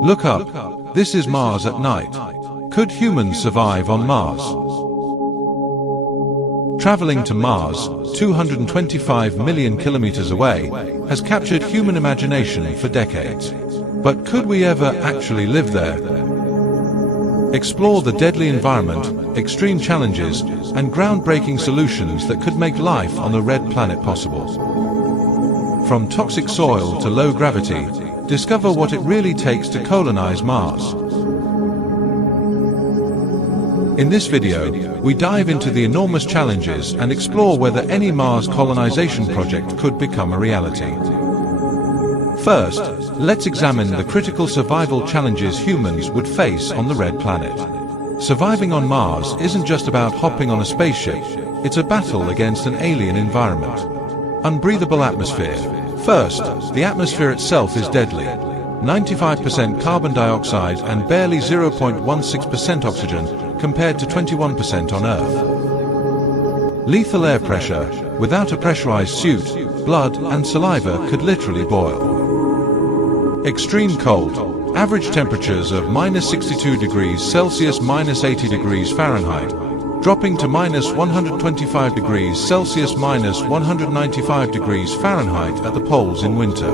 Look up, this is Mars at night. Could humans survive on Mars? Traveling to Mars, 225 million kilometers away, has captured human imagination for decades. But could we ever actually live there? Explore the deadly environment, extreme challenges, and groundbreaking solutions that could make life on the red planet possible. From toxic soil to low gravity, discover what it really takes to colonize Mars. In this video, we dive into the enormous challenges and explore whether any Mars colonization project could become a reality. First, let's examine the critical survival challenges humans would face on the red planet. Surviving on Mars isn't just about hopping on a spaceship, it's a battle against an alien environment. Unbreathable atmosphere. First, the atmosphere itself is deadly. 95% carbon dioxide and barely 0.16% oxygen, compared to 21% on Earth. Lethal air pressure. Without a pressurized suit, blood and saliva could literally boil. Extreme cold. Average temperatures of -62 degrees Celsius, -80 degrees Fahrenheit, dropping to -125 degrees Celsius, -195 degrees Fahrenheit at the poles in winter.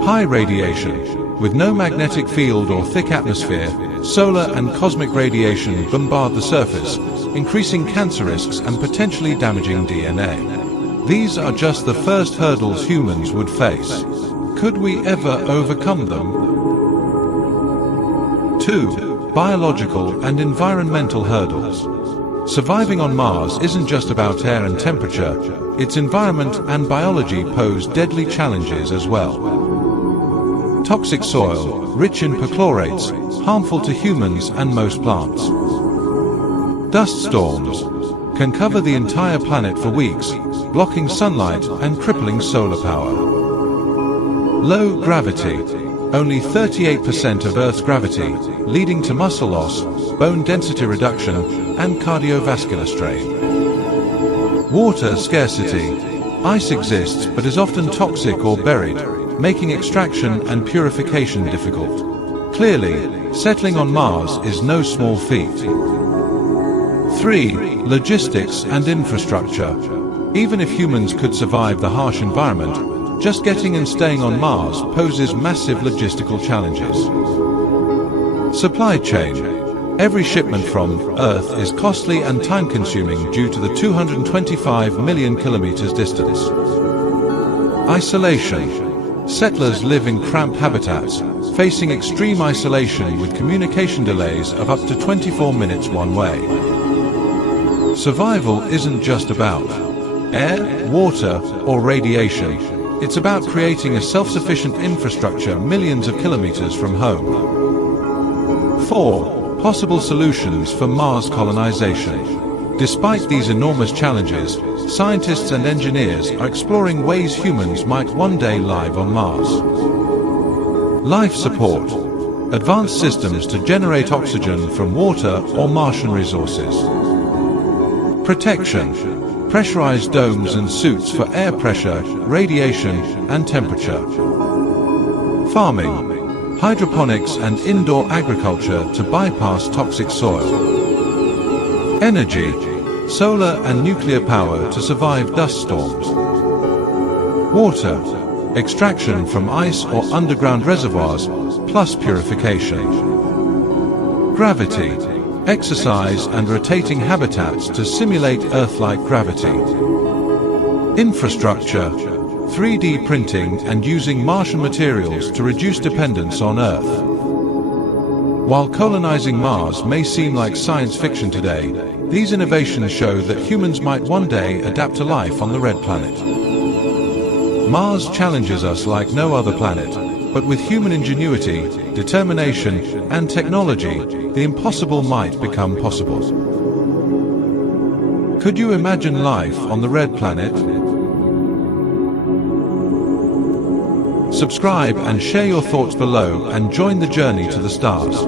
High radiation. With no magnetic field or thick atmosphere, solar and cosmic radiation bombard the surface, increasing cancer risks and potentially damaging DNA. These are just the first hurdles humans would face. Could we ever overcome them? 2. Biological and environmental hurdles. Surviving on Mars isn't just about air and temperature, its environment and biology pose deadly challenges as well. Toxic soil, rich in perchlorates, harmful to humans and most plants. Dust storms can cover the entire planet for weeks, blocking sunlight and crippling solar power. Low gravity. Only 38% of Earth's gravity, leading to muscle loss, bone density reduction, and cardiovascular strain. Water scarcity. Ice exists but is often toxic or buried, making extraction and purification difficult. Clearly, settling on Mars is no small feat. 3. Logistics and infrastructure. Even if humans could survive the harsh environment, just getting and staying on Mars poses massive logistical challenges. Supply chain. Every shipment from Earth is costly and time-consuming due to the 225 million kilometers distance. Isolation. Settlers live in cramped habitats, facing extreme isolation with communication delays of up to 24 minutes one way. Survival isn't just about air, water, or radiation. It's about creating a self-sufficient infrastructure millions of kilometers from home. 4. Possible solutions for Mars colonization. Despite these enormous challenges, scientists and engineers are exploring ways humans might one day live on Mars. Life support. Advanced systems to generate oxygen from water or Martian resources. Protection. Pressurized domes and suits for air pressure, radiation, and temperature. Farming. Hydroponics and indoor agriculture to bypass toxic soil. Energy. Solar and nuclear power to survive dust storms. Water. Extraction from ice or underground reservoirs, plus purification. Gravity. Exercise and rotating habitats to simulate Earth-like gravity. Infrastructure. 3D printing and using Martian materials to reduce dependence on Earth. While colonizing Mars may seem like science fiction today, these innovations show that humans might one day adapt to life on the red planet. Mars challenges us like no other planet, but with human ingenuity, determination, and technology, the impossible might become possible. Could you imagine life on the red planet? Subscribe and share your thoughts below and join the journey to the stars.